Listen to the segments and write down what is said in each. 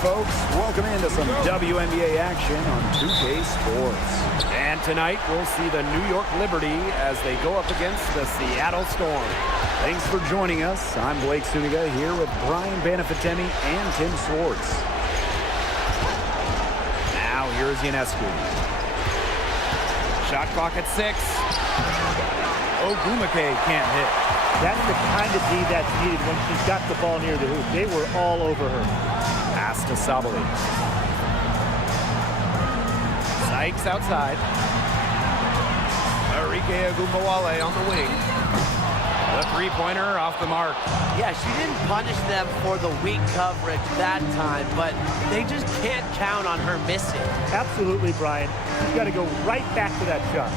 folks. Welcome into some WNBA action on 2K Sports. And tonight we'll see the New York Liberty as they go up against the Seattle Storm. Thanks for joining us. I'm Blake Suniga here with Brian Banafitemi and Tim Swartz. Now here's Ionescu. Shot clock at 6. Ogumake can't hit. That's the kind of D that's needed when she's got the ball near the hoop. They were all over her. Pass to Sabali. Sykes outside. Arike Ogunbowale on the wing. The three-pointer off the mark. Yeah, she didn't punish them for the weak coverage that time, but they just can't count on her missing. Absolutely, Brian. You've got to go right back to that shot.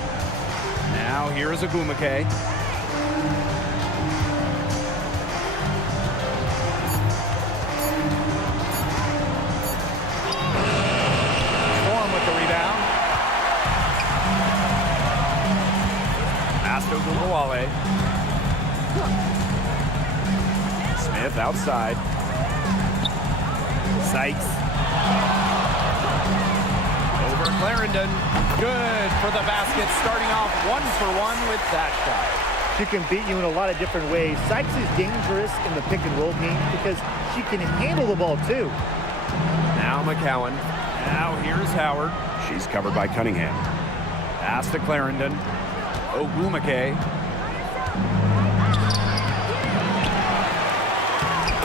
Now here's Ogumake. Ogunbowale. Smith outside. Sykes. Over Clarendon. Good for the basket. Starting off 1-for-1 with that shot. She can beat you in a lot of different ways. Sykes is dangerous in the pick and roll game because she can handle the ball too. Now McCowan. Now here's Howard. She's covered by Cunningham. Pass to Clarendon. Ogumake.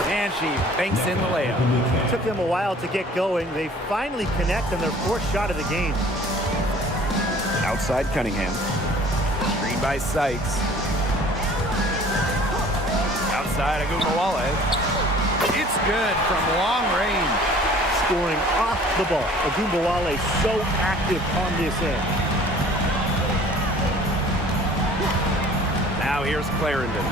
And she banks in the layup. It took them a while to get going. They finally connect on their fourth shot of the game. Outside Cunningham. Screen by Sykes. Outside Ogunbowale. It's good from long range. Scoring off the ball. Ogunbowale so active on this end. Now here's Clarendon.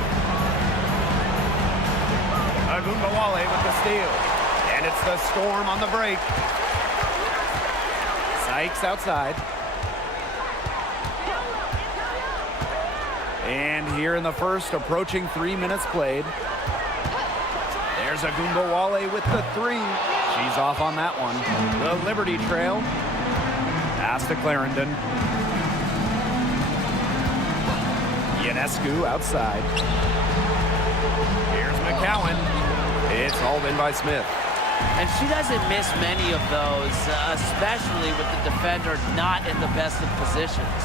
Ogunbowale with the steal. And it's the Storm on the break. Sykes outside. And here in the first, approaching 3 minutes played. There's Ogunbowale with the three. She's off on that one. The Liberty trail. Pass to Clarendon. Ionescu outside. Here's McCowan. It's hauled in by Smith. And she doesn't miss many of those, especially with the defender not in the best of positions.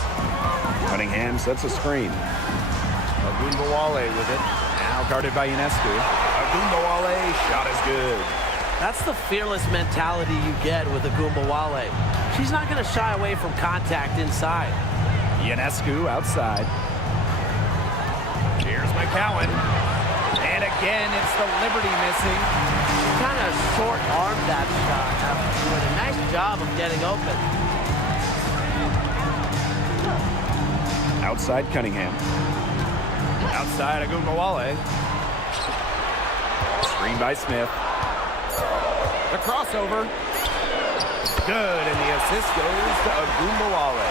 Cunningham sets a screen. Ogunbowale with it. Now guarded by Ionescu. Ogunbowale, shot is good. That's the fearless mentality you get with Ogunbowale. She's not going to shy away from contact inside. Ionescu outside. Here's McCowan. And again, it's the Liberty missing. She kind of short-armed that shot after doing a nice job of getting open. Outside Cunningham. Outside Ogunbowale. Screen by Smith. The crossover. Good, and the assist goes to Ogunbowale.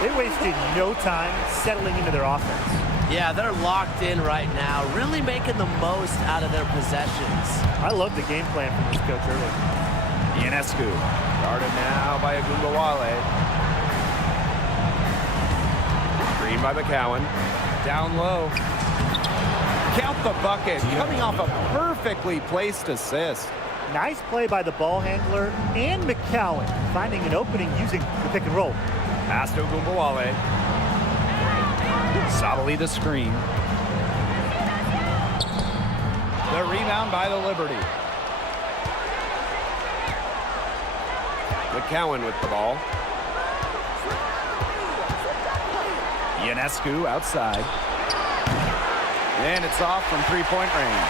They wasted no time settling into their offense. Yeah, they're locked in right now, really making the most out of their possessions. I love the game plan from this coach early. Ionescu, guarded now by Ogunbowale. Screen by McCowan. Down low. Count the bucket, coming off a perfectly placed assist. Nice play by the ball handler and McCowan, finding an opening using the pick and roll. Pass to Ogunbowale. Sabali the screen. The rebound by the Liberty. McCowan with the ball. Ionescu outside. And it's off from three-point range.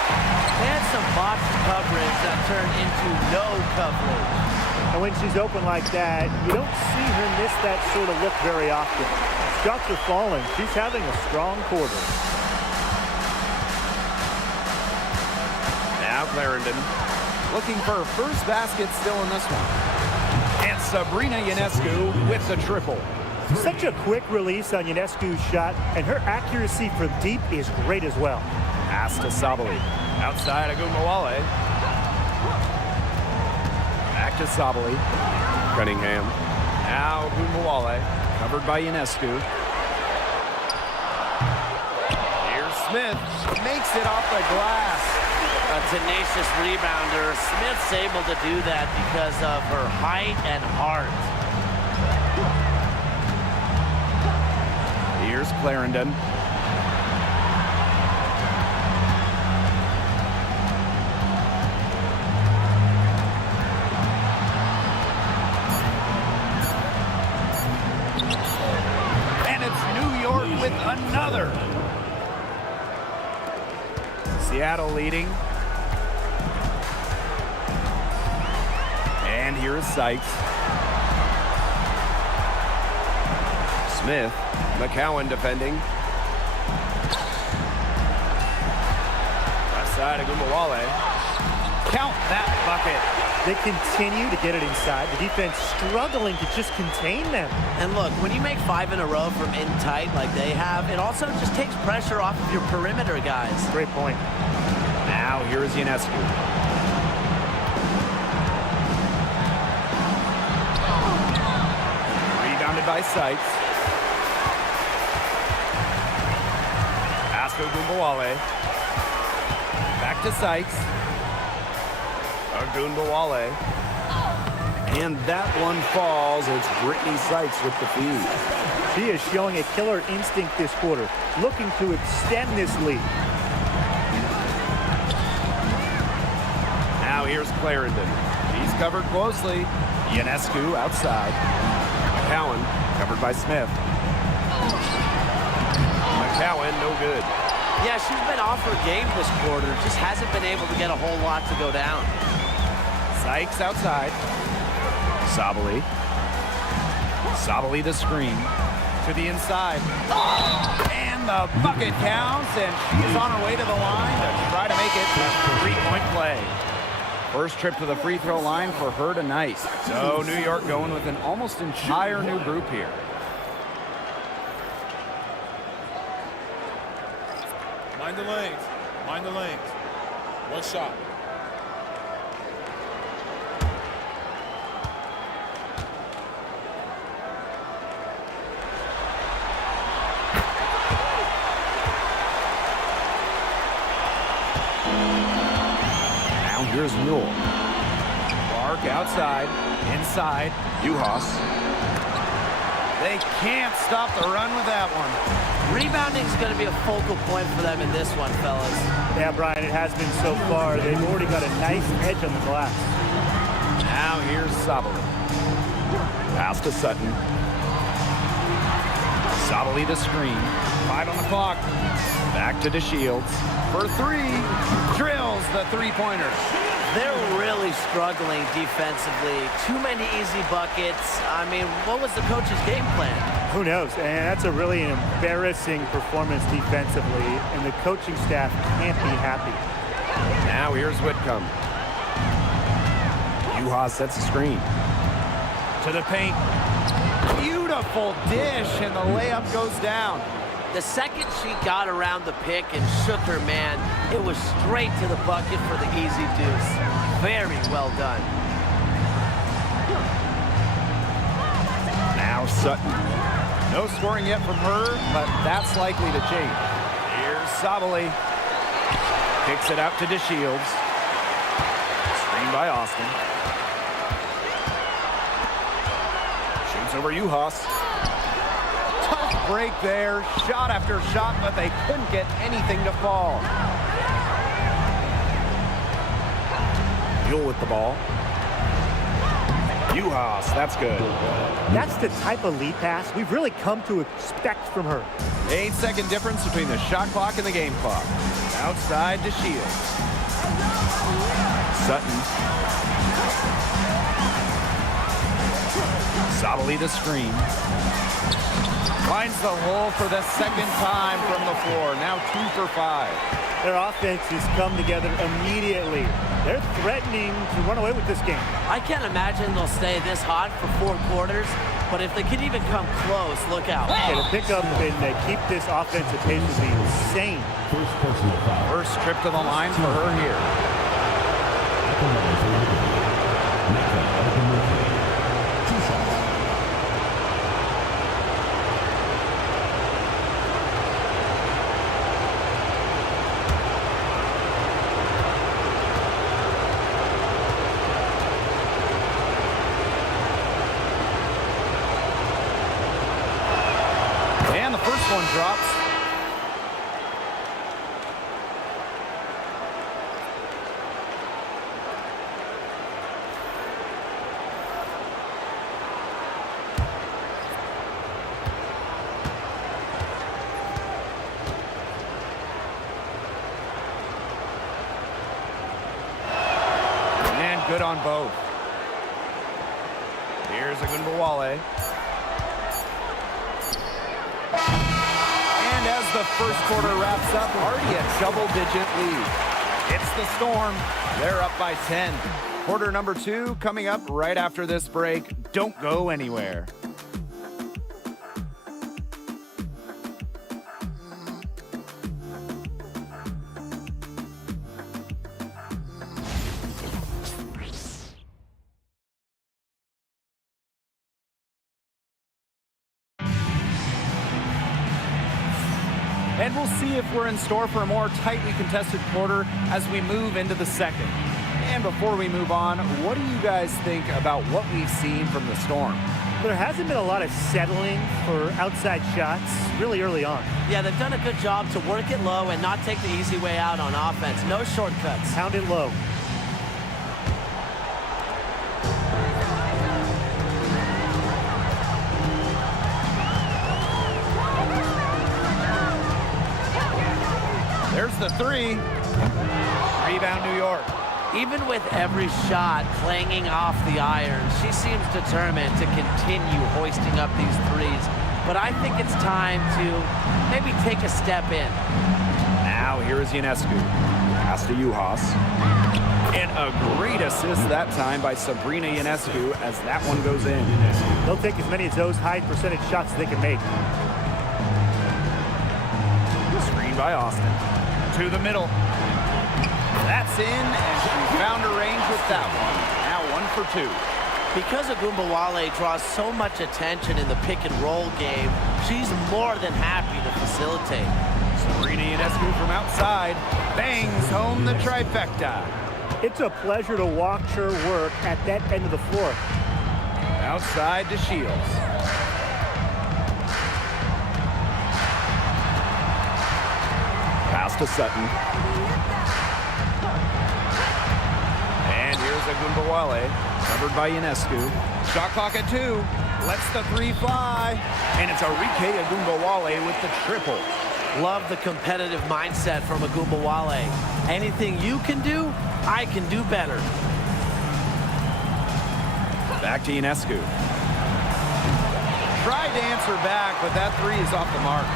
They had some box coverage that turned into no coverage. And when she's open like that, you don't see her miss that sort of look very often. Shots are falling. She's having a strong quarter. Now Clarendon looking for her first basket still in this one. And Sabrina Ionescu with the triple. Such a quick release on Ionescu's shot, and her accuracy from deep is great as well. Pass to Sabali. Outside Ogunbowale. to Sabali. Cunningham. Now Gumbawale, covered by Ionescu. Here's Smith, makes it off the glass. A tenacious rebounder. Smith's able to do that because of her height and heart. Here's Clarendon. And it's New York with another. Seattle leading. And here is Sykes. Smith. McCowan defending. Left side of Gumbawale. Count that bucket. They continue to get it inside. The defense struggling to just contain them. And look, when you make 5 in a row from in tight like they have, it also just takes pressure off of your perimeter guys. Great point. Now here is Ionescu. Rebounded by Sykes. Pass to Gumbawale. Back to Sykes. Gumbawale. And that one falls. It's Brittany Sykes with the feed. She is showing a killer instinct this quarter, looking to extend this lead. Now here's Clarendon. He's covered closely. Ionescu outside. McCowan covered by Smith. McCowan no good. Yeah, she's been off her game this quarter. Just hasn't been able to get a whole lot to go down. Sykes outside. Sabali. Sabali the screen. To the inside. And the bucket counts, and she is on her way to the line to try to make it a three-point play. First trip to the free throw line for her tonight. So New York going with an almost entire new group here. Mind the lanes. Mind the lanes. One shot. Now here's Newell. Clark outside. Inside. Uhas. They can't stop the run with that one. Rebounding is going to be a focal point for them in this one, fellas. Yeah, Brian, it has been so far. They've already got a nice edge on the glass. Now here's Sabali. Pass to Sutton. Sabali the screen. 5 on the clock. Back to DeShields. For 3. Drills the three-pointer. They're really struggling defensively. Too many easy buckets. I mean, what was the coach's game plan? Who knows? And that's a really embarrassing performance defensively, and the coaching staff can't be happy. Now here's Whitcomb. Uhas sets the screen. To the paint. Beautiful dish, and the layup goes down. The second she got around the pick and shook her man, it was straight to the bucket for the easy deuce. Very well done. Now Sutton. No scoring yet from her, but that's likely to change. Here's Sabali. Kicks it out to DeShields. Screen by Austin. Shoots over Uhas. Tough break there. Shot after shot, but they couldn't get anything to fall. Mule with the ball. Uhas, that's good. That's the type of lead pass we've really come to expect from her. 8-second difference between the shot clock and the game clock. Outside to Shields. Sutton. Sabali the screen. Finds the hole for the second time from the floor. Now 2 for 5. Their offense has come together immediately. They're threatening to run away with this game. I can't imagine they'll stay this hot for 4 quarters, but if they can even come close, look out. Okay, to pick up and keep this offensive pace would be insane. First trip to the line for her here. one drops. And good on both. Here's Agunbowale. And as the first quarter wraps up, already a double-digit lead. It's the Storm. They're up by 10. Quarter number 2 coming up right after this break. Don't go anywhere. And we'll see if we're in store for a more tightly contested quarter as we move into the second. And before we move on, what do you guys think about what we've seen from the Storm? There hasn't been a lot of settling for outside shots really early on. Yeah, they've done a good job to work it low and not take the easy way out on offense. No shortcuts. Pound it low. There's the 3. Rebound, New York. Even with every shot clanging off the iron, she seems determined to continue hoisting up these threes. But I think it's time to maybe take a step in. Now here is Ionescu. Pass to Juhas. And a great assist that time by Sabrina Ionescu as that one goes in. They'll take as many of those high percentage shots as they can make. Screen by Austin. To the middle. That's in, and she found her range with that one. Now 1 for 2. Because Agunbowale draws so much attention in the pick and roll game, she's more than happy to facilitate. Sabrina Ionescu from outside bangs home the trifecta. It's a pleasure to watch her work at that end of the floor. Outside to Shields. Pass to Sutton. And here's Agunbowale, covered by Ionescu. Shot clock at 2. Lets the 3 fly. And it's Arike Agunbowale with the triple. Love the competitive mindset from Agunbowale. Anything you can do, I can do better. Back to Ionescu. Tried to answer back, but that 3 is off the mark.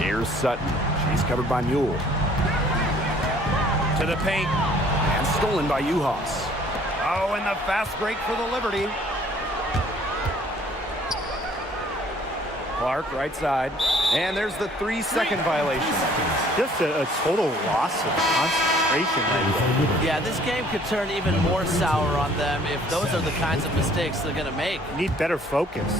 Here's Sutton. She's covered by Mule. To the paint. And stolen by Juhas. Oh, and the fast break for the Liberty. Clark, right side. And there's the 3-second violation. Just a total loss of concentration right there. Yeah, this game could turn even more sour on them if those are the kinds of mistakes they're going to make. Need better focus.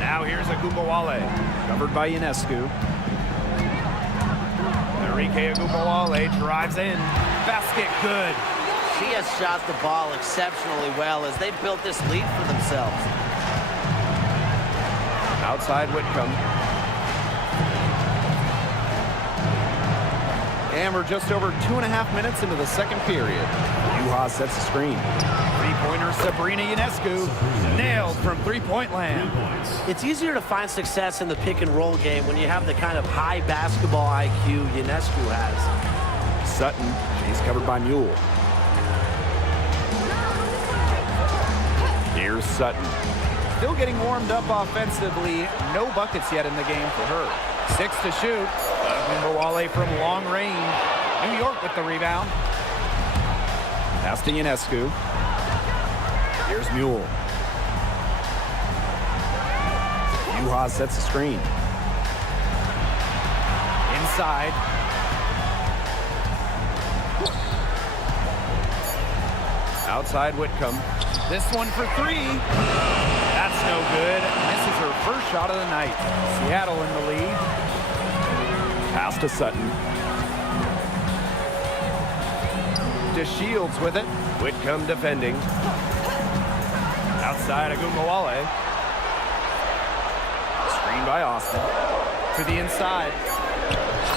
Now here's Agunbowale, covered by Ionescu. Arike Agunbowale drives in. Basket good. She has shot the ball exceptionally well as they built this lead for themselves. Outside Whitcomb. And we're just over 2.5 minutes into the second period. Juhas sets the screen. Three-pointer Sabrina Ionescu. Nailed from three-point land. It's easier to find success in the pick and roll game when you have the kind of high basketball IQ Ionescu has. Sutton, she's covered by Mule. Here's Sutton. Still getting warmed up offensively. No buckets yet in the game for her. 6 to shoot. Agunbowale from long range. New York with the rebound. Pass to Ionescu. Here's Mule. Juhas sets the screen. Inside. Outside Whitcomb. This one for 3. That's no good. Misses her first shot of the night. Seattle in the lead. Pass to Sutton. To Shields with it. Whitcomb defending. Outside Agumbawale. Screen by Austin. To the inside.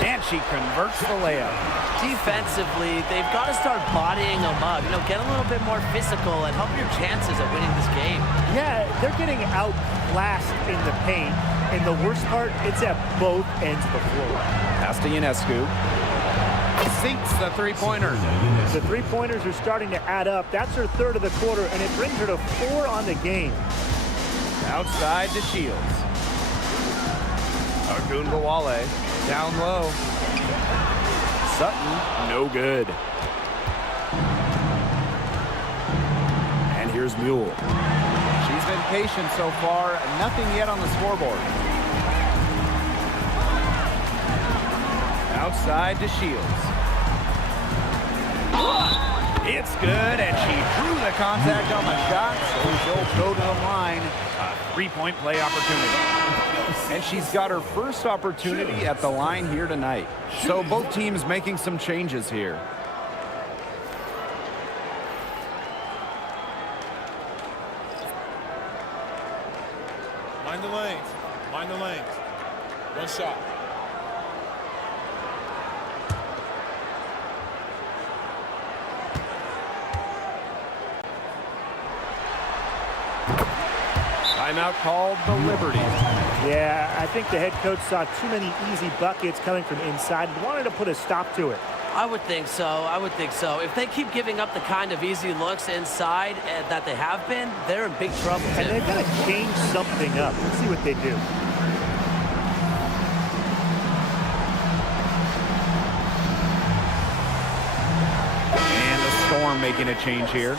And she converts the layup. Defensively, they've got to start bodying them up. You know, get a little bit more physical and help your chances at winning this game. Yeah, they're getting outclassed in the paint. And the worst part, it's at both ends of the floor. Pass to Ionescu. Sinks the three-pointers. The three-pointers are starting to add up. That's her third of the quarter, and it brings her to 4 on the game. Outside to Shields. Agumbawale down low. Sutton, no good. And here's Mule. She's been patient so far. Nothing yet on the scoreboard. Outside to Shields. It's good, and she drew the contact on the shot, so she'll go to the line. A three-point play opportunity. And she's got her first opportunity at the line here tonight. So both teams making some changes here. Mind the lanes. Mind the lanes. One shot. Timeout called the Liberty. Yeah, I think the head coach saw too many easy buckets coming from inside and wanted to put a stop to it. I would think so. I would think so. If they keep giving up the kind of easy looks inside that they have been, they're in big trouble. And they've got to change something up. Let's see what they do. And the Storm making a change here.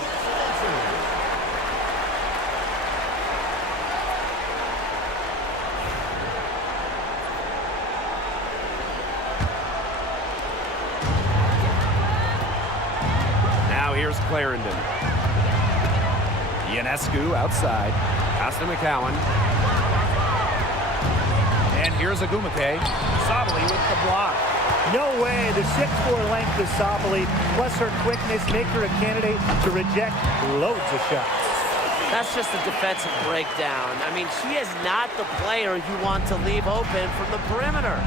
Here's Clarendon. Ionescu outside. Pass to McCowan. And here's Agumake. Sabali with the block. No way. The 6'4" length of Sabali, plus her quickness, make her a candidate to reject loads of shots. That's just a defensive breakdown. I mean, she is not the player you want to leave open from the perimeter.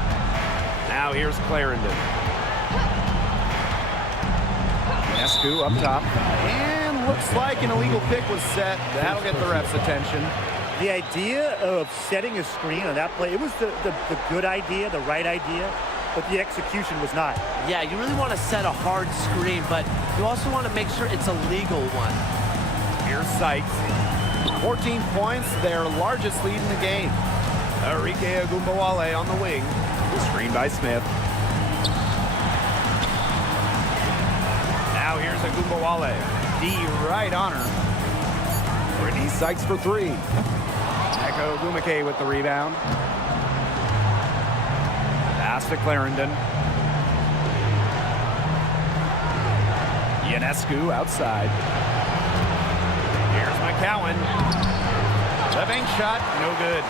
Now here's Clarendon. Ionescu up top. And looks like an illegal pick was set. That'll get the ref's attention. The idea of setting a screen on that play, it was the good idea, the right idea, but the execution was not. Yeah, you really want to set a hard screen, but you also want to make sure it's a legal one. Here's Sykes. 14 points, their largest lead in the game. Arike Agumbawale on the wing. Screen by Smith. Now here's Agumbawale. D right on her. Brittany Sykes for three. Echo Agumake with the rebound. Pass to Clarendon. Ionescu outside. Here's McCowan. The bank shot, no good.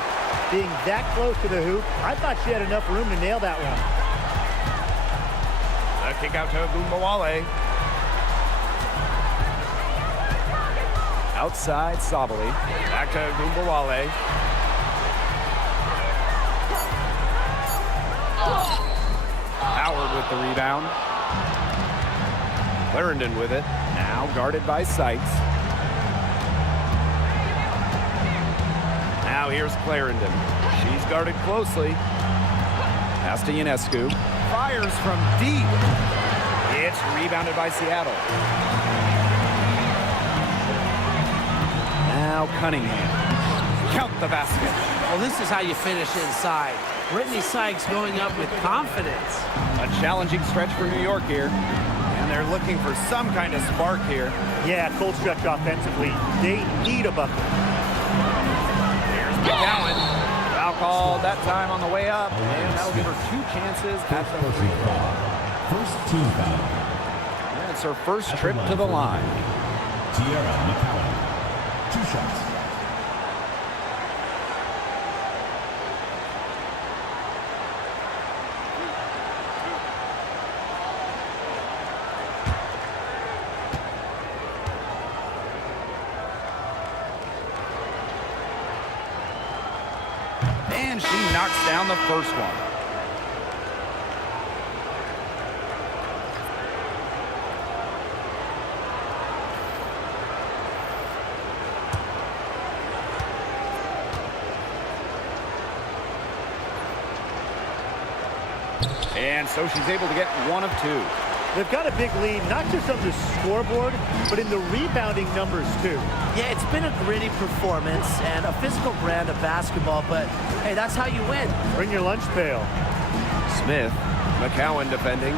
Being that close to the hoop, I thought she had enough room to nail that one. The kick out to Agumbawale. Outside Sabali. Back to Agumbawale. Howard with the rebound. Clarendon with it. Now guarded by Sykes. Now here's Clarendon. She's guarded closely. Pass to Ionescu. Fires from deep. It's rebounded by Seattle. Now Cunningham. Count the basket. Well, this is how you finish inside. Brittany Sykes going up with confidence. A challenging stretch for New York here. And they're looking for some kind of spark here. Yeah, cold stretch offensively. They need a bucket. Here's McCowan. Foul called that time on the way up. And that'll give her two chances at the free throw. First team foul. And it's her first trip to the line. Tierra McCowan. 2 shots. And she knocks down the first one. And so she's able to get one of two. They've got a big lead, not just on the scoreboard, but in the rebounding numbers, too. Yeah, it's been a gritty performance and a physical brand of basketball, but, hey, that's how you win. Bring your lunch pail. Smith, McCowan defending.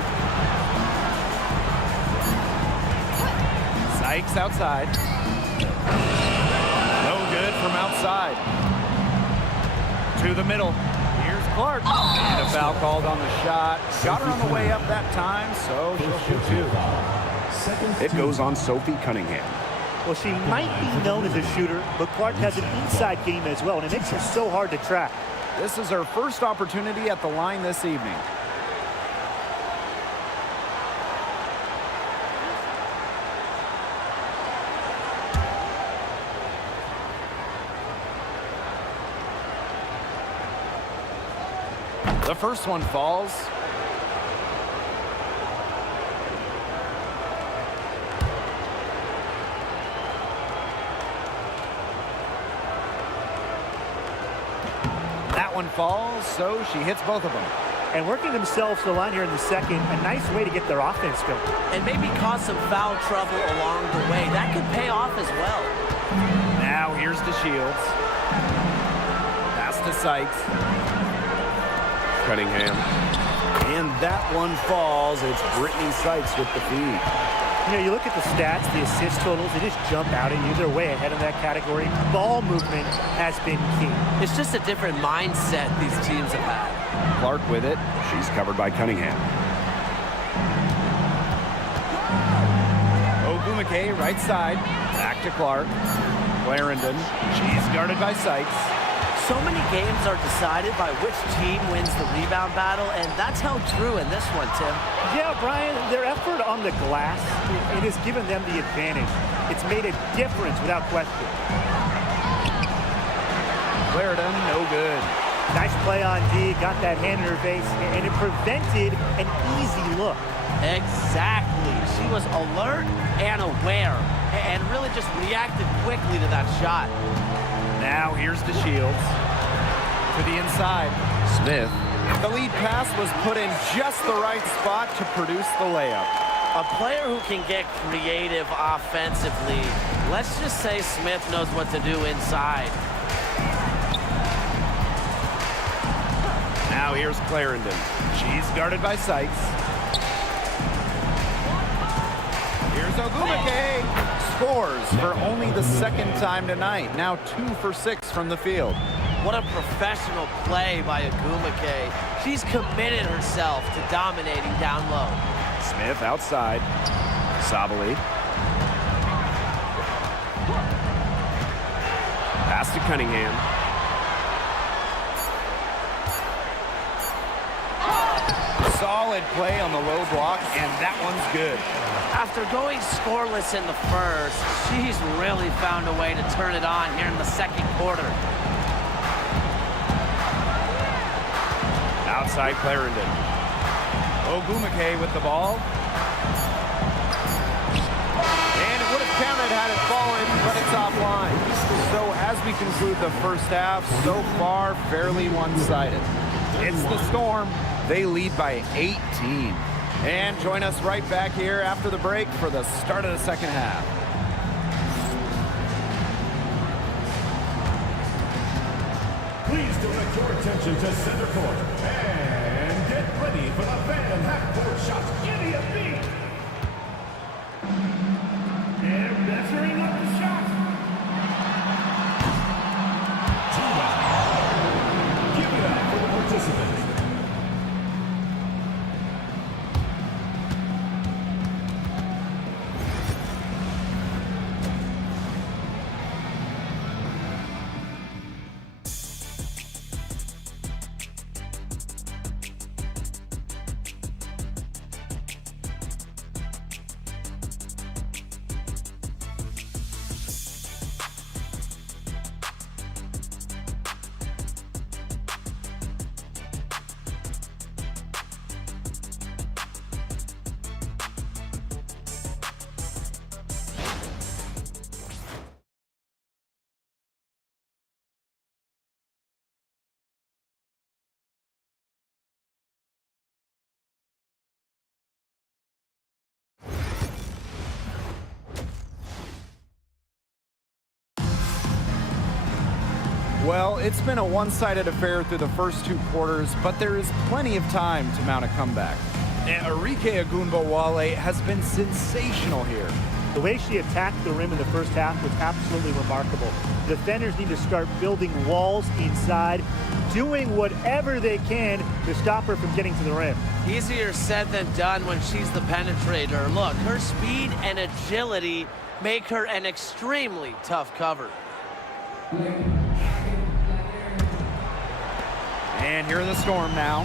Sykes outside. No good from outside. To the middle. Here's Clark. And a foul called on the shot. Got her on the way up that time, so she'll shoot two. It goes on Sophie Cunningham. Well, she might be known as a shooter, but Clark has an inside game as well, and it makes her so hard to track. This is her first opportunity at the line this evening. The first one falls. That one falls, so she hits both of them. And working themselves to the line here in the second, a nice way to get their offense going. And maybe cause some foul trouble along the way. That could pay off as well. Now here's to Shields. Pass to Sykes. Cunningham. And that one falls. It's Brittany Sykes with the feed. You know, you look at the stats, the assist totals, they just jump out at you. They're way ahead of that category. Ball movement has been key. It's just a different mindset these teams have had. Clark with it. She's covered by Cunningham. Ogumake, right side. Back to Clark. Clarendon. She's guarded by Sykes. So many games are decided by which team wins the rebound battle, and that's held true in this one, Tim. Yeah, Brian, their effort on the glass, it has given them the advantage. It's made a difference without question. Clarendon, no good. Nice play on D, got that hand in her face, and it prevented an easy look. Exactly. She was alert and aware, and really just reacted quickly to that shot. Now here's to Shields. To the inside. Smith. The lead pass was put in just the right spot to produce the layup. A player who can get creative offensively. Let's just say Smith knows what to do inside. Now here's Clarendon. She's guarded by Sykes. Here's Ogumake. Scores for only the second time tonight. Now 2 for 6 from the field. What a professional play by Ogumake. She's committed herself to dominating down low. Smith outside. Sabali. Pass to Cunningham. Solid play on the low block, and that one's good. After going scoreless in the first, she's really found a way to turn it on here in the second quarter. Outside Clarendon. Ogumake with the ball. And it would have counted had it fallen, but it's offline. So as we conclude the first half, so far fairly one-sided. It's the Storm. They lead by 18. And join us right back here after the break for the start of the second half. Please direct your attention to center court and get ready for the Van half-court shot. Idiot beat. They're measuring up the shot. Give it up for the participants. Well, it's been a one-sided affair through the first 2 quarters, but there is plenty of time to mount a comeback. And Arike Ogunbowale has been sensational here. The way she attacked the rim in the first half was absolutely remarkable. Defenders need to start building walls inside, doing whatever they can to stop her from getting to the rim. Easier said than done when she's the penetrator. Look, her speed and agility make her an extremely tough cover. And here in the Storm now.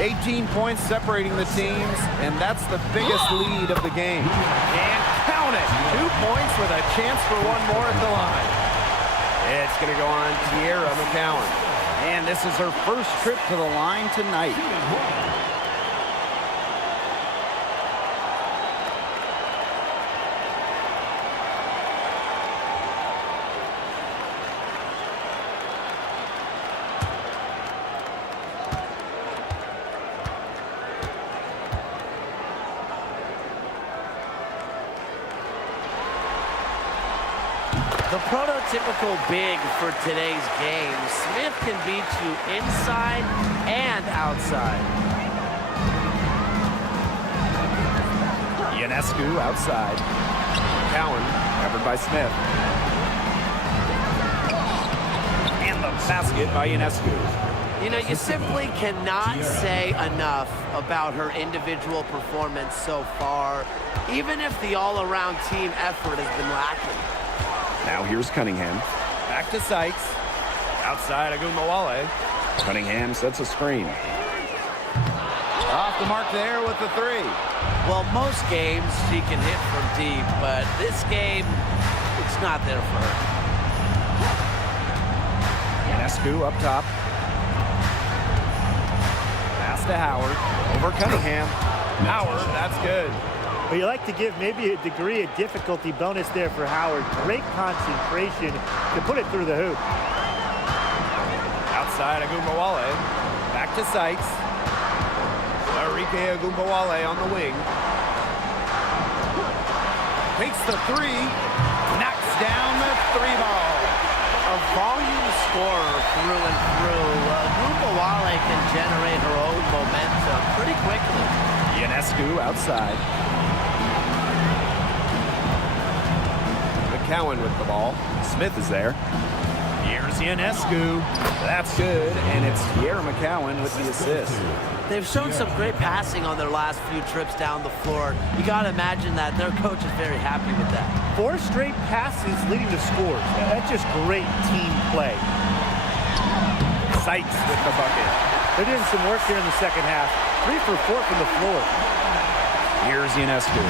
18 points separating the teams, and that's the biggest lead of the game. And count it! 2 points with a chance for one more at the line. It's going to go on Tierra McCowan. And this is her first trip to the line tonight. The prototypical big for today's game. Smith can beat you inside and outside. Ionescu outside. Cowan covered by Smith. And the basket by Ionescu. You know, you simply cannot say enough about her individual performance so far, even if the all-around team effort has been lacking. Now here's Cunningham. Back to Sykes. Outside Ogunbowale. Cunningham sets a screen. Off the mark there with the 3. Well, most games she can hit from deep, but this game, it's not there for her. Ionescu up top. Pass to Howard. Over Cunningham. Howard, that's good. But you like to give maybe a degree of difficulty bonus there for Howard. Great concentration to put it through the hoop. Outside Ogunbowale. Back to Sykes. Arike Ogunbowale on the wing. Takes the 3. Knocks down the 3 ball. A volume scorer through and through. Ogunbowale can generate her own momentum pretty quickly. Ionescu outside. McCowan with the ball. Smith is there. Here's Ionescu. That's good, and it's Tierra McCowan with the assist. They've shown some great passing on their last few trips down the floor. You got to imagine that their coach is very happy with that. 4 straight passes leading to scores. That's just great team play. Sykes with the bucket. They're doing some work here in the second half. 3 for 4 from the floor. Here's Ionescu.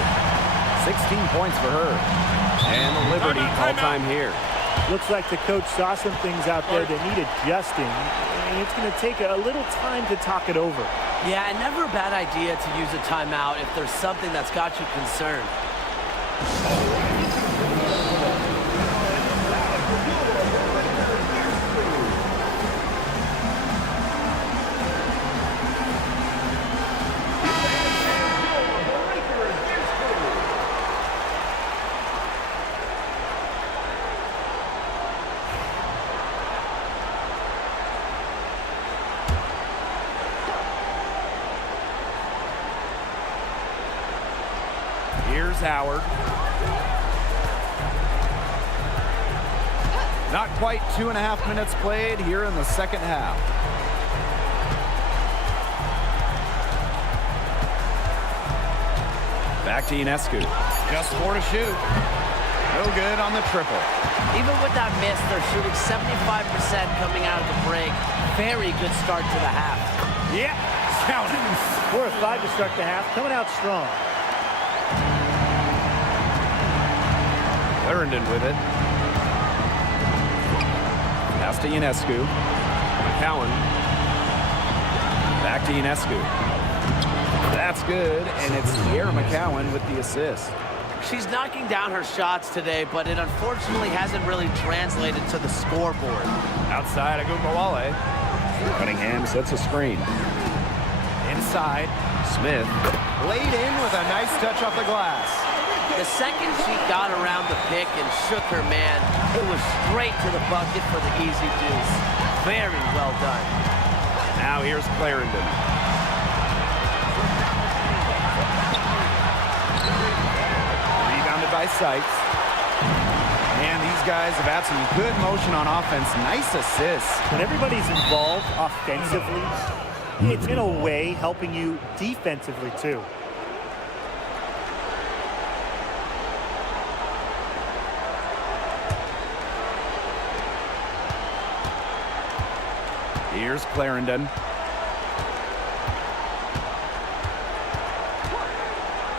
16 points for her. And the Liberty call time here. Looks like the coach saw some things out there that need adjusting, and it's going to take a little time to talk it over. Yeah, and never a bad idea to use a timeout if there's something that's got you concerned. Here's Howard. Not quite 2.5 minutes played here in the second half. Back to Ionescu. Just 4 to shoot. No good on the triple. Even with that miss, they're shooting 75% coming out of the break. Very good start to the half. Yeah, count it. 4 of 5 to start the half, coming out strong. Herndon with it. Pass to Ionescu. McCowan. Back to Ionescu. That's good, and it's Tierra McCowan with the assist. She's knocking down her shots today, but it unfortunately hasn't really translated to the scoreboard. Outside Ogunbowale. Cunningham sets a screen. Inside, Smith laid in with a nice touch off the glass. The second she got around the pick and shook her man, it was straight to the bucket for the easy deuce. Very well done. Now here's Clarendon. Rebounded by Sykes. And these guys have had some good motion on offense. Nice assists. When everybody's involved offensively, it's in a way helping you defensively too. Here's Clarendon.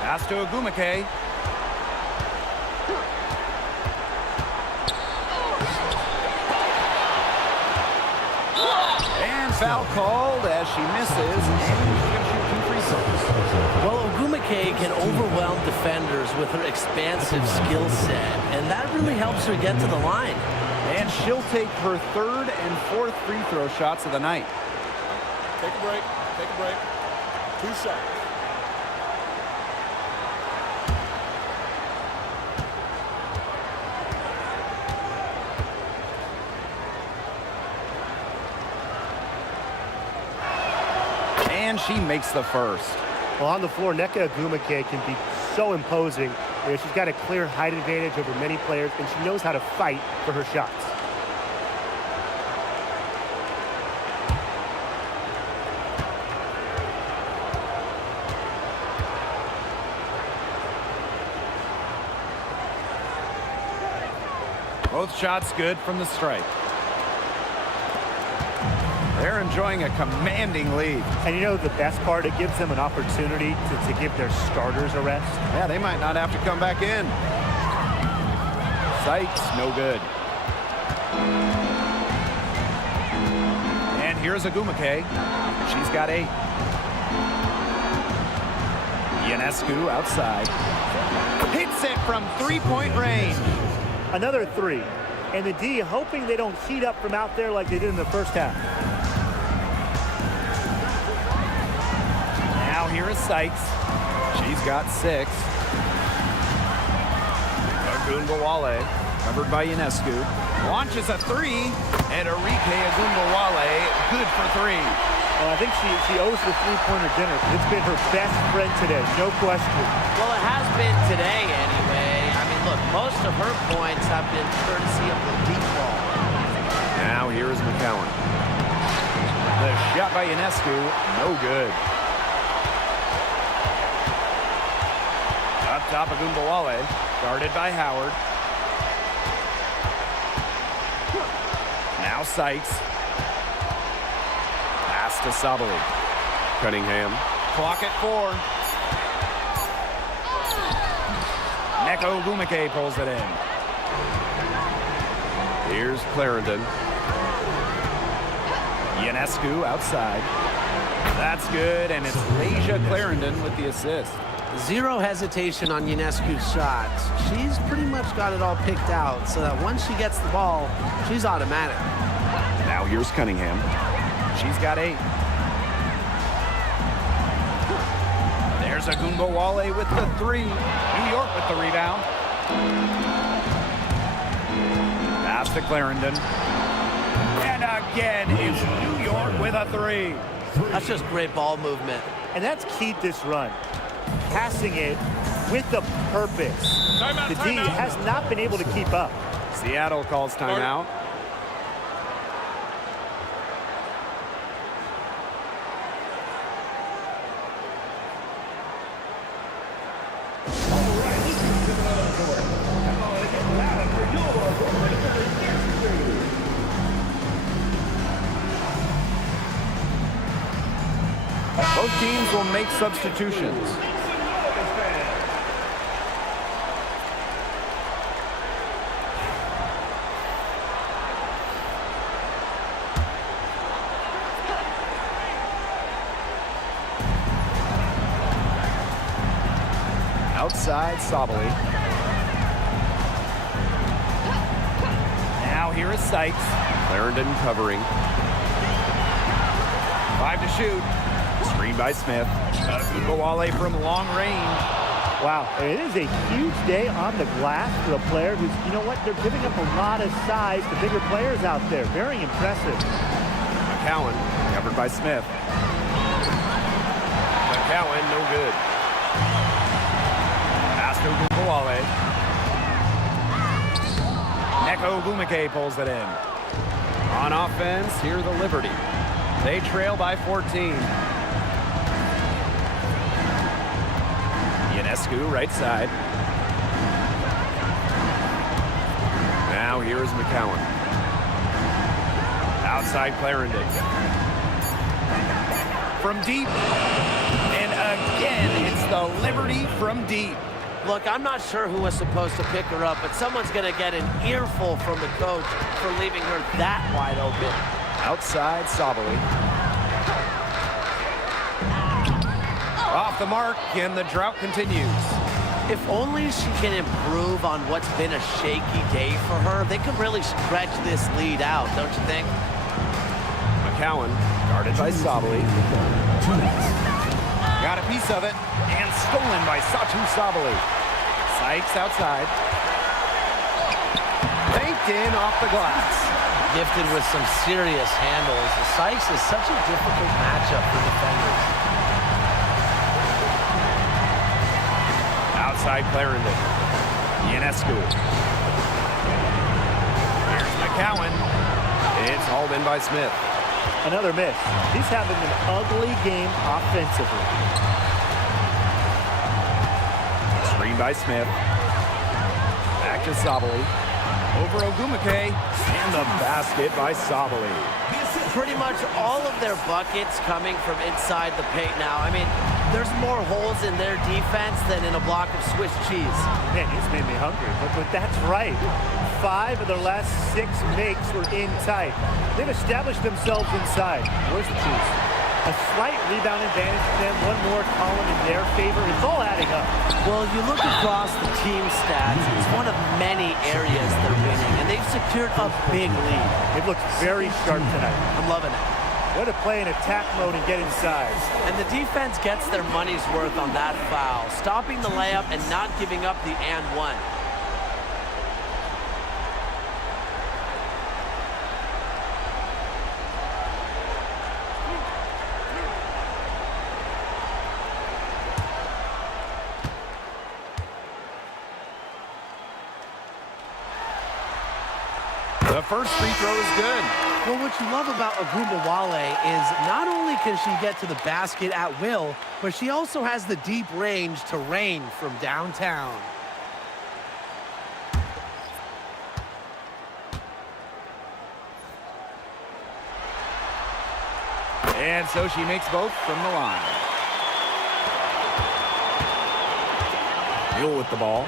Pass to Ogumake. And foul called as she misses. And she's going to shoot 2 free throws. Well, Ogumake can overwhelm defenders with her expansive skill set, and that really helps her get to the line. And she'll take her 3rd and 4th free throw shots of the night. Take a break. Take a break. 2 shots. And she makes the first. Well, on the floor, Nneka Ogumake can be so imposing. You know, she's got a clear height advantage over many players, and she knows how to fight for her shots. Both shots good from the stripe. They're enjoying a commanding lead. And you know the best part, it gives them an opportunity to give their starters a rest. Yeah, they might not have to come back in. Sykes, no good. And here's Ogumake. She's got 8. Ionescu outside. Hits it from 3-point range. Another 3. And the D hoping they don't heat up from out there like they did in the first half. Now here is Sykes. She's got 6. Ogunbowale, covered by Ionescu. Launches a 3. And Arike Ogunbowale, good for 3. Well, I think she owes the three-pointer dinner. It's been her best friend today, no question. Well, it has been today anyway. I mean, look, most of her points have been courtesy of the deep ball. Now here is McCowan. The shot by Ionescu, no good. Up top of Ogunbowale, guarded by Howard. Now Sykes. Pass to Sabali. Cunningham. Clock at 4. Nneka Ogumake pulls it in. Here's Clarendon. Ionescu outside. That's good, and it's Deja Clarendon with the assist. Zero hesitation on Ionescu's shots. She's pretty much got it all picked out so that once she gets the ball, she's automatic. Now here's Cunningham. She's got 8. There's Ogunbowale with the 3. New York with the rebound. Pass to Clarendon. And again, it's New York with a 3. That's just great ball movement. And that's keyed this run. Passing it with a purpose. Timeout, The D timeout. has not been able to keep up. Seattle calls timeout. Both teams will make substitutions. Outside, Sabali. Now here is Sykes. Clarendon covering. 5 to shoot. Screen by Smith. Ogunbowale from long range. Wow, it is a huge day on the glass for a player who's, you know what, they're giving up a lot of size to bigger players out there. Very impressive. McCowan covered by Smith. McCowan, no good. Pass to Ogunbowale. Neko Ogumike pulls it in. On offense, here the Liberty. They trail by 14. Ionescu, right side. Now here is McCowan. Outside Clarendon. From deep. And again, it's the Liberty from deep. Look, I'm not sure who was supposed to pick her up, but someone's going to get an earful from the coach for leaving her that wide open. Outside Sabali. Off the mark, and the drought continues. If only she can improve on what's been a shaky day for her, they could really stretch this lead out, don't you think? McCowan, guarded by Sabali. Got a piece of it, and stolen by Satu Sabali. Sykes outside. Banked in off the glass. Gifted with some serious handles. Sykes is such a difficult matchup for defenders. Outside Clarendon. Ionescu. Here's McCowan. It's hauled in by Smith. Another miss. He's having an ugly game offensively. Screen by Smith. Back to Sabali. Over Ogumike. And the basket by Sabali. Pretty much all of their buckets coming from inside the paint now. I mean, there's more holes in their defense than in a block of Swiss cheese. Man, he's made me hungry, but that's right. 5 of their last 6 makes were in tight. They've established themselves inside. Where's the cheese? A slight rebound advantage for them, one more column in their favor. It's all adding up. Well, you look across the team stats, it's one of many areas they're winning, and they've secured a big lead. It looks very sharp tonight. I'm loving it. Way to play in attack mode and get inside. And the defense gets their money's worth on that foul, stopping the layup and not giving up the and one. The first free throw is good. Well, what you love about Ogunbowale is not only can she get to the basket at will, but she also has the deep range to rain from downtown. And so she makes both from the line. Mule with the ball.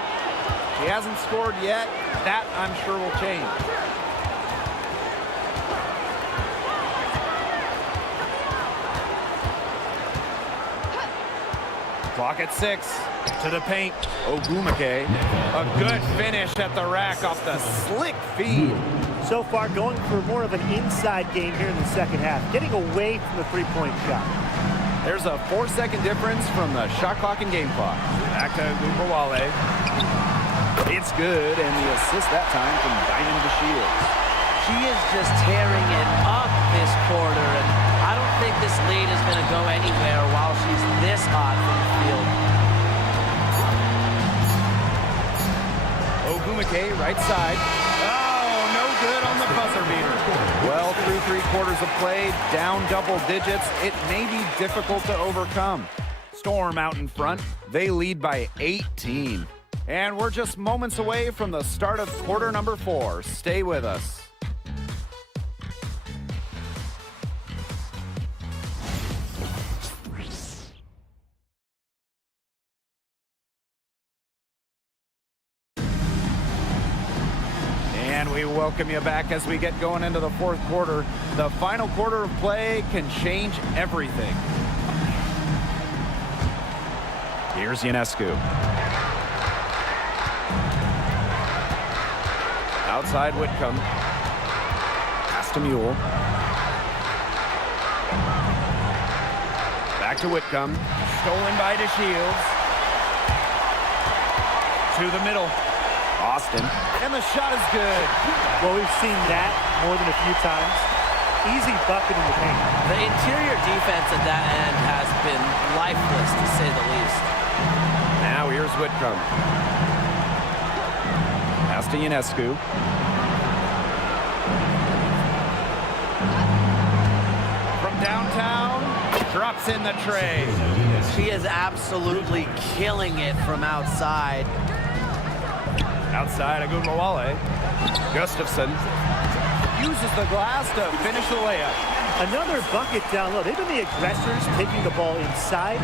She hasn't scored yet. That, I'm sure, will change. Clock at 6. To the paint. Ogumike. A good finish at the rack off the slick feed. So far, going for more of an inside game here in the second half, getting away from the three-point shot. There's a 4-second difference from the shot clock and game clock. Back to Ogunbowale. It's good, and the assist that time from Diamond to Shields. She is just tearing it up this quarter, and I don't think this lead is going to go anywhere while she's this hot from the field. Ogumike, right side. Oh, no good on the buzzer beater. Well, through 3 quarters of play, down double digits, it may be difficult to overcome. Storm out in front. They lead by 18. And we're just moments away from the start of quarter number 4. Stay with us. And we welcome you back as we get going into the 4th quarter. The final quarter of play can change everything. Here's Ionescu. Outside Whitcomb. Pass to Mule. Back to Whitcomb. Stolen by DeShields. To the middle. Austin. And the shot is good. Well, we've seen that more than a few times. Easy bucket in the paint. The interior defense at that end has been lifeless, to say the least. Now here's Whitcomb. Pass to Ionescu. From downtown, drops in the tray. She is absolutely killing it from outside. Outside, Agunmawale. Gustafson uses the glass to finish the layup. Another bucket down low. They've been the aggressors, taking the ball inside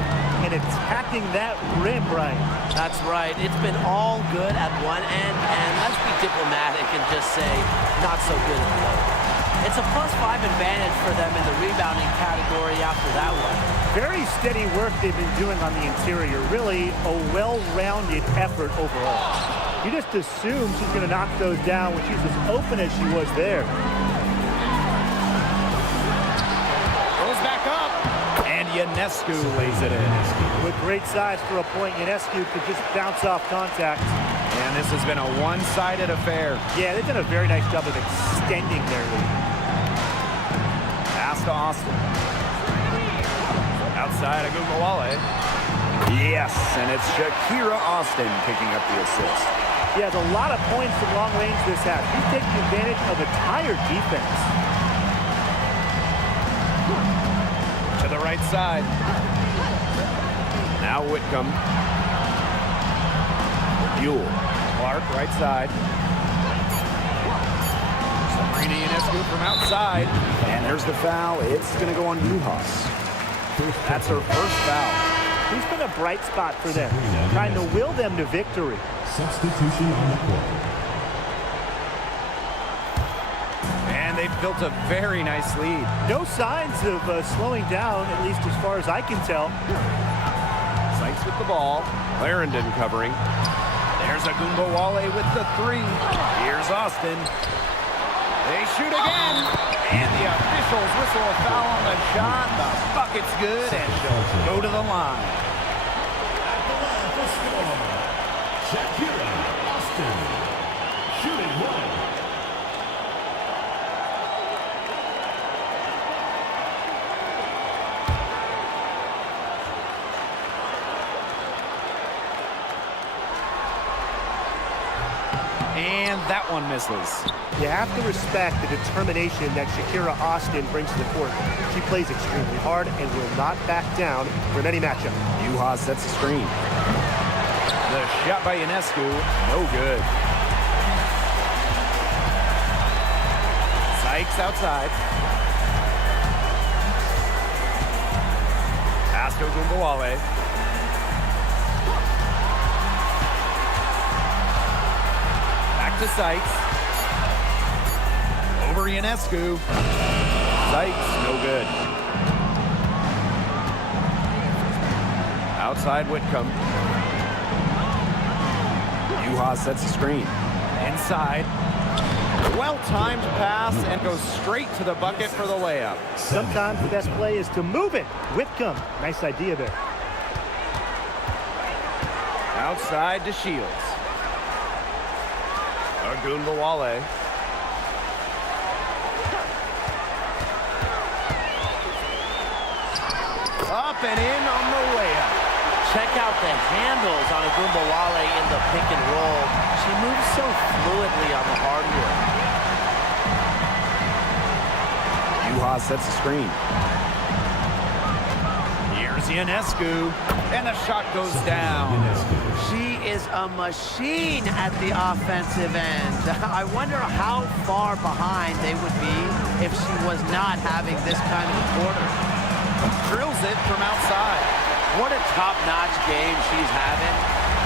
and attacking that rim, Brian. That's right. It's been all good at one end, and let's be diplomatic and just say not so good at the other. It's a +5 advantage for them in the rebounding category after that one. Very steady work they've been doing on the interior. Really a well-rounded effort overall. You just assume she's going to knock those down when she's as open as she was there. Goes back up. And Ionescu lays it in. With great size for a point, Ionescu could just bounce off contact. And this has been a one-sided affair. Yeah, they've done a very nice job of extending their lead. Pass to Austin. Outside, Agunmawale. Yes, and it's Shakira Austin picking up the assist. He has a lot of points from long range this half. He's taking advantage of a tired defense. To the right side. Now Whitcomb. Buell. Clark, right side. Sabrina Ionescu from outside. And there's the foul. It's going to go on Juhas. That's her first foul. He's been a bright spot for them, trying to will them to victory. Substitution on the court. And they've built a very nice lead. No signs of slowing down, at least as far as I can tell. Sykes with the ball. Clarendon covering. There's Agunmawale with the three. Here's Austin. They shoot again. And the officials whistle a foul on the shot. The bucket's good, and she'll go to the line. At the line for score, Shakira Austin, shooting one. And that one misses. You have to respect the determination that Shakira Austin brings to the court. She plays extremely hard and will not back down from any matchup. Juhas sets the screen. The shot by Ionescu, no good. Sykes outside. Pass to Agunmawale. Back to Sykes. Over Ionescu. Sykes, no good. Outside Whitcomb. Juhas sets the screen. Inside. Well-timed pass and goes straight to the bucket for the layup. Sometimes the best play is to move it. Whitcomb, nice idea there. Outside to Shields. Agunmawale. Up and in on the layup. Check out the handles on Agunmawale in the pick and roll. She moves so fluidly on the hardwood. Juhas sets the screen. Here's Ionescu, and the shot goes down. She is a machine at the offensive end. I wonder how far behind they would be if she was not having this kind of a quarter. Drills it from outside. What a top-notch game she's having.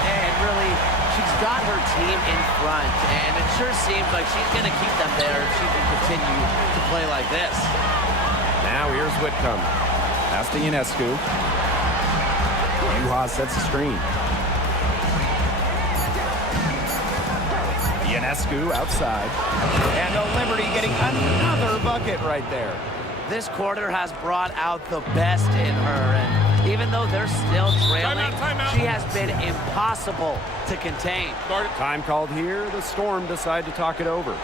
And really, she's got her team in front. And it sure seems like she's going to keep them there if she can continue to play like this. Now here's Whitcomb. Pass to Ionescu. Juhas sets the screen. Ionescu outside. And the Liberty getting another bucket right there. This quarter has brought out the best in her, and Even though they're still trailing, Timeout. she has been impossible to contain. Time called here. The Storm decide to talk it over.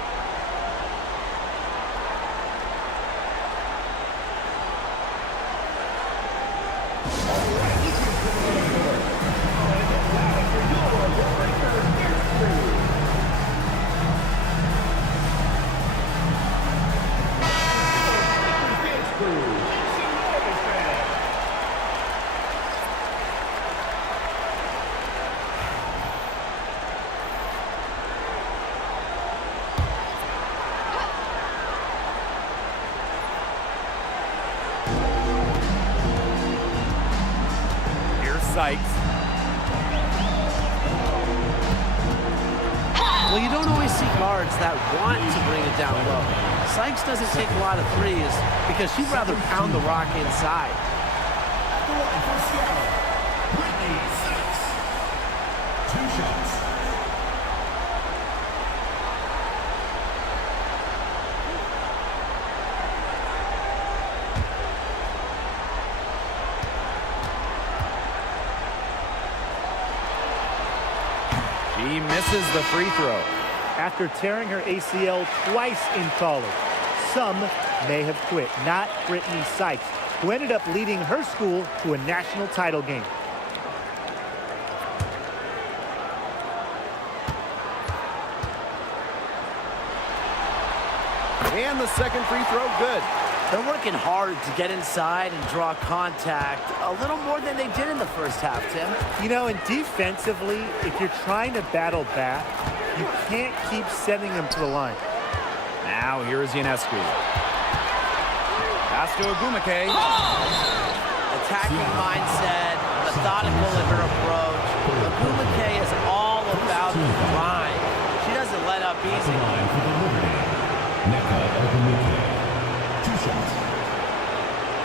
Sykes. Well, you don't always see guards that want to bring it down low. Sykes doesn't take a lot of threes because she'd rather pound the rock inside. Two shots. He misses the free throw. After tearing her ACL twice in college, some may have quit. Not Brittany Sykes, who ended up leading her school to a national title game. And the second free throw, good. They're working hard to get inside and draw contact a little more than they did in the first half, Tim. You know, and defensively, if you're trying to battle back, you can't keep sending them to the line. Now here is Ionescu. Pass to Ogumake. Attacking mindset, methodical in her approach. Ogumake is all about the grind. She doesn't let up easy. Line for the Liberty. Nneka Ogumake. Two shots.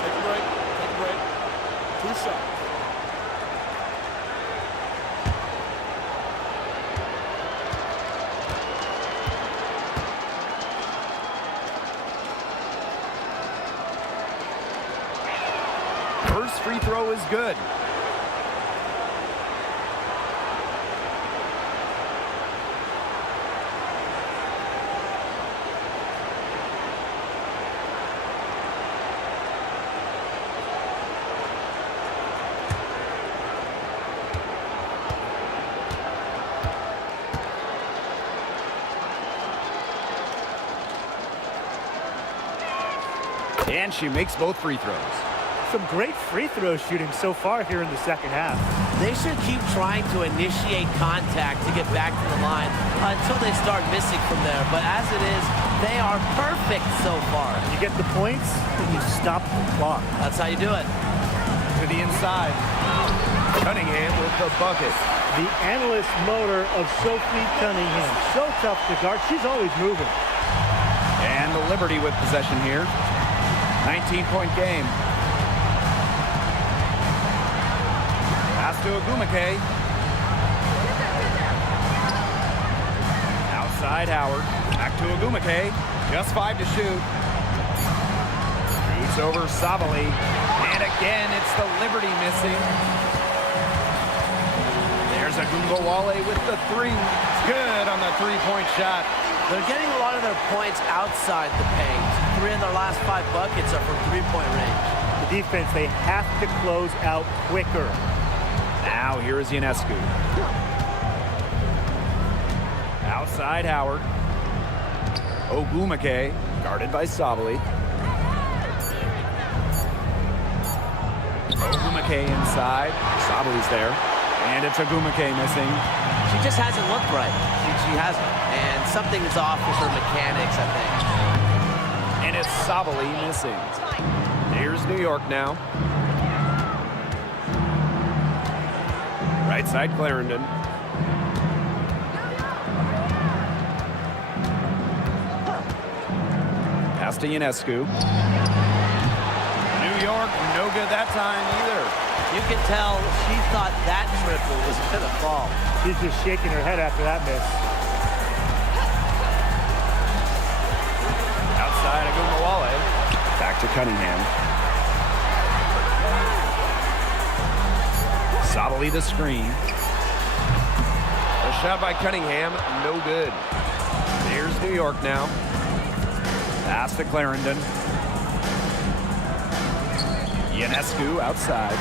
Take a break. Take a break. 2 shots. First free throw is good. And she makes both free throws. Some great free throw shooting so far here in the second half. They should keep trying to initiate contact to get back to the line until they start missing from there. But as it is, they are perfect so far. You get the points, and you stop the clock. That's how you do it. To the inside. Cunningham with the bucket. The analyst motor of Sophie Cunningham. So tough to guard. She's always moving. And the Liberty with possession here. 19-point game. Pass to Ogumake. Outside Howard. Back to Ogumake. Just 5 to shoot. Shoots over Sabali. And again, it's the Liberty missing. There's Ogumake with the three. Good on the three-point shot. They're getting a lot of their points outside the paint. 3 of their last 5 buckets are from three-point range. The defense, they have to close out quicker. Now here is Ionescu. Outside Howard. Ogumake, guarded by Sabali. Ogumake inside. Sabali's there. And it's Ogumake missing. She just hasn't looked right. She hasn't. And something is off with her mechanics, I think. And it's Sabali missing. Here's New York now. Right side Clarendon. Pass to Ionescu. New York, no good that time either. You can tell she thought that triple was going to fall. She's just shaking her head after that miss. Outside Ogumake. Back to Cunningham. Sottily the screen. A shot by Cunningham, no good. There's New York now. Pass to Clarendon. Ionescu outside.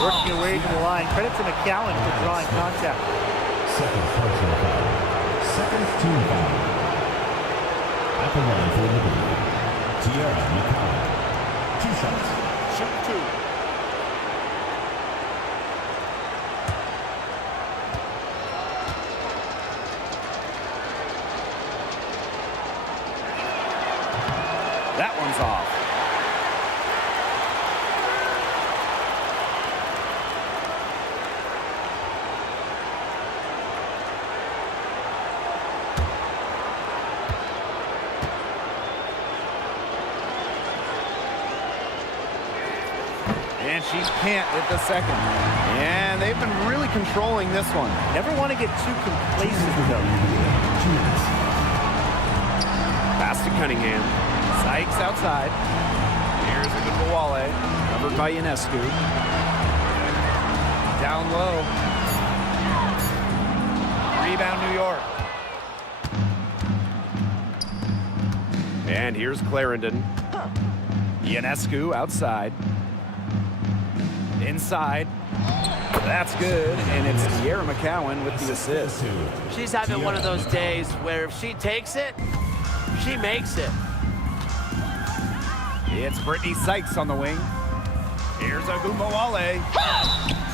Working away from the line. Credit to McCowan for drawing contact. Second personal foul. Second team foul. At the line for Liberty, Tierra McCowan. 2 shots. Shoot 2. That one's off. And she can't hit the second. And they've been really controlling this one. Never want to get too complacent, though. Pass to Cunningham. Sykes outside. Here's a good Wale. Covered by Ionescu. Down low. Rebound New York. And here's Clarendon. Ionescu outside. Inside. That's good. And it's Tierra McCowan with the assist. She's having one of those days where if she takes it, she makes it. It's Brittany Sykes on the wing. Here's Agumbawale.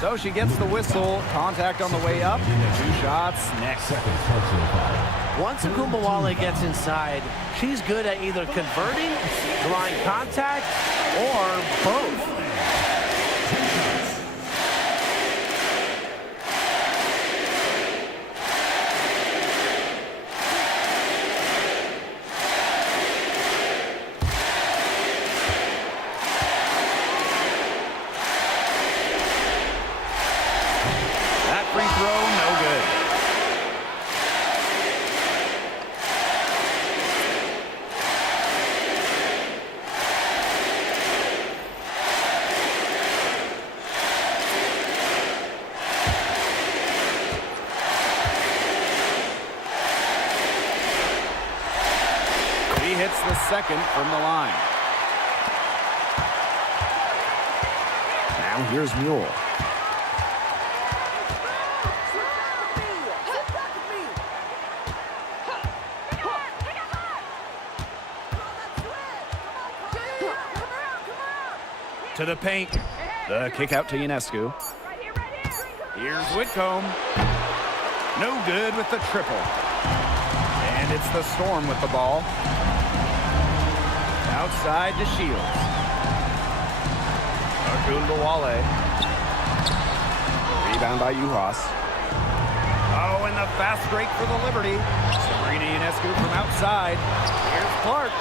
So she gets the whistle. Contact on the way up. 2 shots next. Second personal foul. Once Agumbawale gets inside, she's good at either converting, drawing contact, or both. Free throw, no good. He hits the second from the line. Now here's Mule. To the paint. The kick out to Ionescu. Here's Whitcomb. No good with the triple. And it's the Storm with the ball. Outside to Shields. Agumbawale. Rebound by Uhas. Oh, and the fast break for the Liberty. Sabrina Ionescu from outside. Here's Clark.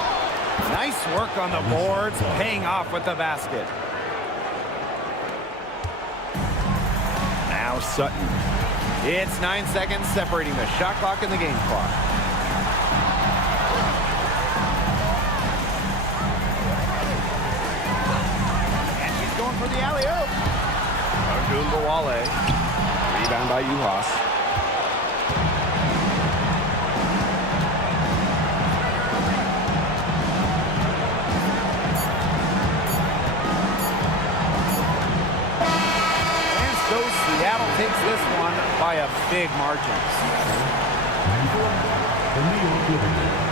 Nice work on the boards, paying off with the basket. Now Sutton. It's 9 seconds separating the shot clock and the game clock. And she's going for the alley-oop. Agumbawale. Rebound by Uhas. Seattle takes this one by a big margin. The New York Liberty.